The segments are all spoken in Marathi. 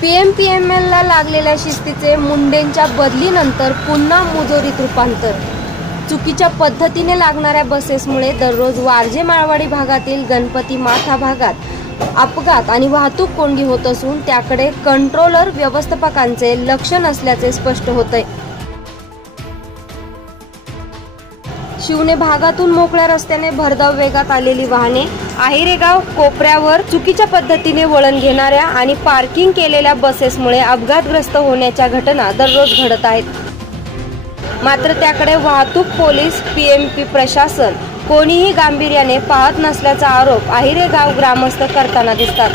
पी एम पी एम एलला लागलेल्या शिस्तीचे मुंडेंच्या बदलीनंतर पुन्हा मुजोरीत रूपांतर. चुकीच्या पद्धतीने लागणाऱ्या बसेसमुळे दररोज वारजे माळवाडी भागातील गणपती माथा भागात अपघात आणि वाहतूक कोंडी होत असून त्याकडे कंट्रोलर व्यवस्थापकांचे लक्ष नसल्याचे स्पष्ट होतंय. शिवने भागातून मोकळ्या रस्त्याने भरधाव वेगात आलेली वाहने आहिरेगाव कोपऱ्यावर चुकीच्या पद्धतीने वळण घेणाऱ्या आणि पार्किंग केलेल्या बसेसमुळे अपघातग्रस्त होण्याच्या घटना दररोज घडत आहेत. मात्र त्याकडे वाहतूक पोलीस पी एम पी प्रशासन कोणीही गांभीर्याने पाहत नसल्याचा आरोप आहिरेगाव ग्रामस्थ करताना दिसतात.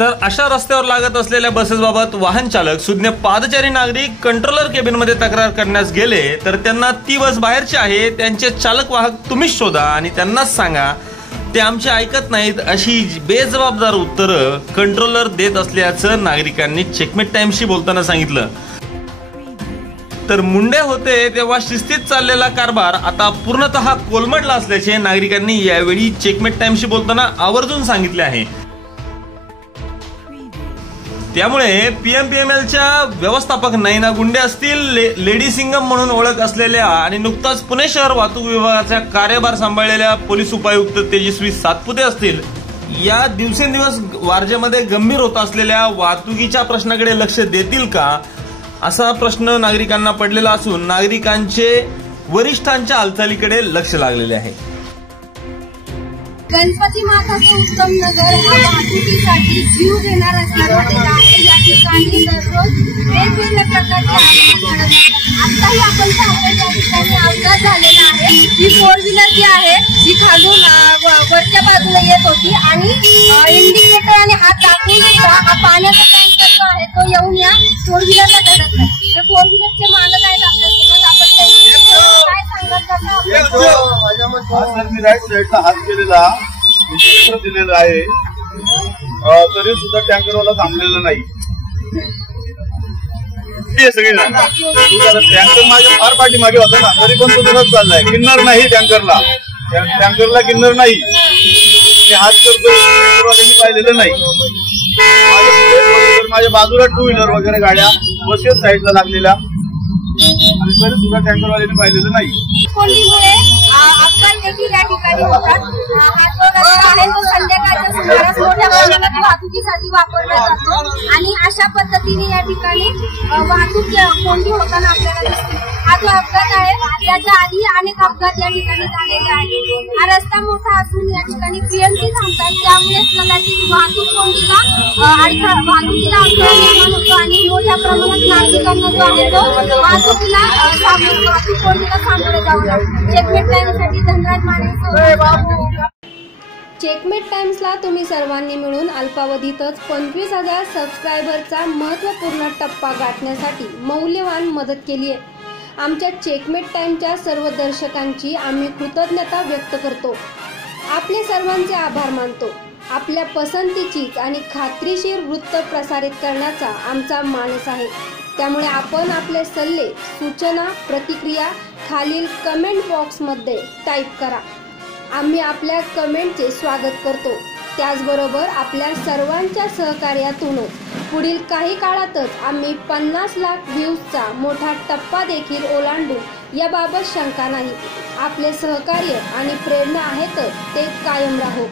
तर अशा रस्त्यावर लागत असलेल्या बसेसबाबत वाहन चालक सुज्ञ पादचारी नागरिक कंट्रोलर केबिनमध्ये तक्रार करण्यास गेले तर त्यांना ती बस बाहेरची आहे त्यांचे चालक वाहक तुम्हीच शोधा आणि त्यांनाच सांगा. ते आमचे ऐकत नाहीत अशी बेजबाबदार उत्तरं कंट्रोलर देत असल्याचं नागरिकांनी चेकमेट टाइमशी बोलताना सांगितलं. तर मुंडे होते तेव्हा शिस्तीत चाललेला कारभार आता पूर्णतः कोलमडला असल्याचे नागरिकांनी यावेळी चेकमेट टाइमशी बोलताना आवर्जून सांगितले आहे. त्यामुळे पीएमपीएमएलच्या व्यवस्थापक नैना गुंडे असतील ले, लेडी सिंगम म्हणून ओळख असलेल्या आणि नुकताच पुणे शहर वाहतूक विभागाचा कार्यभार सांभाळलेल्या पोलीस उपायुक्त तेजस्वी सातपुते असतील या दिवसेंदिवस वारजेमध्ये गंभीर होत असलेल्या वाहतुकीच्या प्रश्नाकडे लक्ष देतील का? असा प्रश्न नागरिकांना पडलेला असून नागरिकांचे वरिष्ठांच्या हालचालीकडे लक्ष लागलेले आहे. गणपती माताचे उत्तम नगर हा वाहतुकीसाठी जीव देणार असणारं आहे. या ठिकाणी दररोज वेगवेगळ्या प्रकारचे अपघात आपण पाहतोय त्या ठिकाणी अपघात झालेला आहे. ही फोर व्हीलर जी आहे जी खालून वरच्या बाजूला येत होती आणि इंडिकेटर आणि हात दाखवून सुद्धा हा पाण्याचा टँकर जो आहे. तो येऊन या फोर व्हीलरला धडक आहे ते फोर व्हीलरचे मालक आहेत आपल्यासोबत आपण काय सांगत करता आपल्यासोबत? आज जर मी राईट साईडला हात केलेला. इंडिकेटर दिलेलं आहे. तरी सुद्धा टँकरवाला थांबलेला नाही. सगळे टँकर माझ्या फार पाठीमागे होता ना तरी पण तो तसाच चाललाय. किन्नर नाही टँकरला टँकरला किन्नर नाही. मी हात करतो पाहिलेलं नाही. माझ्या बाजूला टू व्हीलर वगैरे गाड्या बसेस साईडला लागलेल्या. आणि तरी सुद्धा टँकरवाल्याने पाहिलेलं नाही. देखील या ठिकाणी होतात हा जो रस्ता आहे तो संध्याकाळच्या सुमारास मोठ्या प्रमाणात वाहतुकीसाठी वापरला जातो. आणि अशा पद्धतीने या ठिकाणी वाहतूक कोंडी होताना आपल्याला दिसते. हा जो अपघात आहे. त्याच्या आधी अनेक अपघात या ठिकाणी झालेले आहेत. हा रस्ता मोठा असून या ठिकाणी पीएमसी थांबतात. त्यामुळे कदाचित वाहतूक कोंडीला अडथळा वाहतुकीला अडथळा निर्माण होतो आणि मोठ्या प्रमाणात नागरिकांना जो आहे तो वाहतुकीला वाहतूक कोंडीला सामोरं जावं लागतं. चेकमेट टाइमसाठी धनराज माने चेकमेट टाइम्सला तुम्ही सर्वांनी मिळून अल्पावधीतच पंचवीस हजार सबस्क्रायबरचा महत्त्वपूर्ण टप्पा गाठण्यासाठी मौल्यवान मदत केली आहे. आमच्या चेकमेट टाइमच्या सर्व दर्शकांची आम्ही कृतज्ञता व्यक्त करतो. आपले सर्वांचे आभार मानतो. आपल्या पसंतीचीच आणि खात्रीशीर वृत्त प्रसारित करण्याचा आमचा मानस आहे. त्यामुळे आपण आपले सल्ले सूचना प्रतिक्रिया खालील कमेंट बॉक्समध्ये टाईप करा. आम्ही आपल्या कमेंटचे स्वागत करतो. त्याचबरोबर आपल्या सर्वांच्या सहकार्यातूनच. पुढील काही काळातच आम्ही पन्नास लाख व्ह्यूजचा मोठा टप्पा देखील ओलांडू याबाबत शंका नाही. आपले सहकार्य आणि प्रेरणा आहेतच ते कायम राहो.